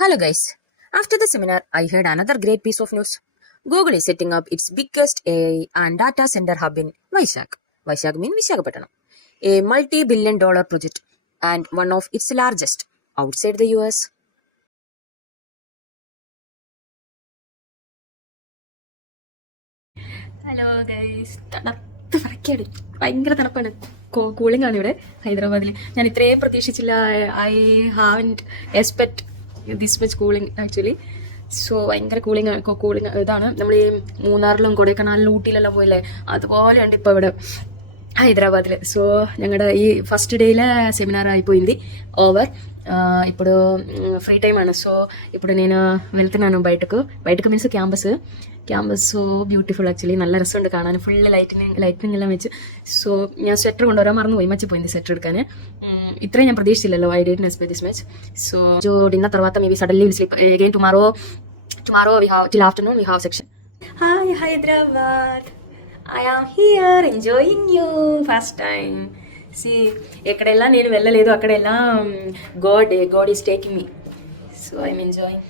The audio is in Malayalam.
Hello guys. After the seminar, I heard another great piece of news. Google is setting up its biggest AI and data center hub in Vizag. Vizag means Visakhapatnam. A multi-billion-dollar project and one of its largest outside the US. Hello guys, തണുത്ത് പറക്കാണ്, ഭയങ്കര തണുപ്പാണ്. കൂളിംഗ് ആണ് ഇവിടെ ഹൈദരാബാദിൽ. ഞാൻ ഇത്രയും പ്രതീക്ഷിച്ചില്ല. I haven't expect this much cooling actually. So ഭയങ്കര കൂളിംഗ് ഇതാണ്. നമ്മൾ ഈ മൂന്നാറിലും കൊടൈക്കനാലിലും ഊട്ടിയിലെല്ലാം പോയില്ലേ, അതുപോലെയുണ്ട് ഇപ്പോൾ ഇവിടെ హైదరాబాద్లో. సో ഞങ്ങളുടെ ఈ ఫస్ట్ డేలో సెమినార్ అయిపోయింది, ఓవర్. ఇప్పుడు ఫ్రీ టైం ആണ്. సో ఇప్పుడు నేను వెళ్తున్నాను బయటకు means campus so beautiful actually. നല്ല രസമുണ്ട് കാണാൻ, ഫുള്ള് ലൈറ്റിനിങ് എല്ലാം വെച്ച്. സോ ഞാൻ സ്വെറ്റർ കൊണ്ടുവരാൻ മറന്നുപോയി, മച്ചിപ്പോయింది സ്വെറ്റർ എടുക്കാൻ. ഇത്രയും ഞാൻ പ്രതീക്ഷിച്ചില്ലല്ലോ. I didn't expect this much. So dinner తర్వాత maybe suddenly will sleep again tomorrow we have till afternoon we have section. Hi Hyderabad, I am here enjoying you first time. See, ఎక్కడెల్లా నేను వెళ్ళలేదు, అక్కడెల్లా God is taking me, so I'm enjoying.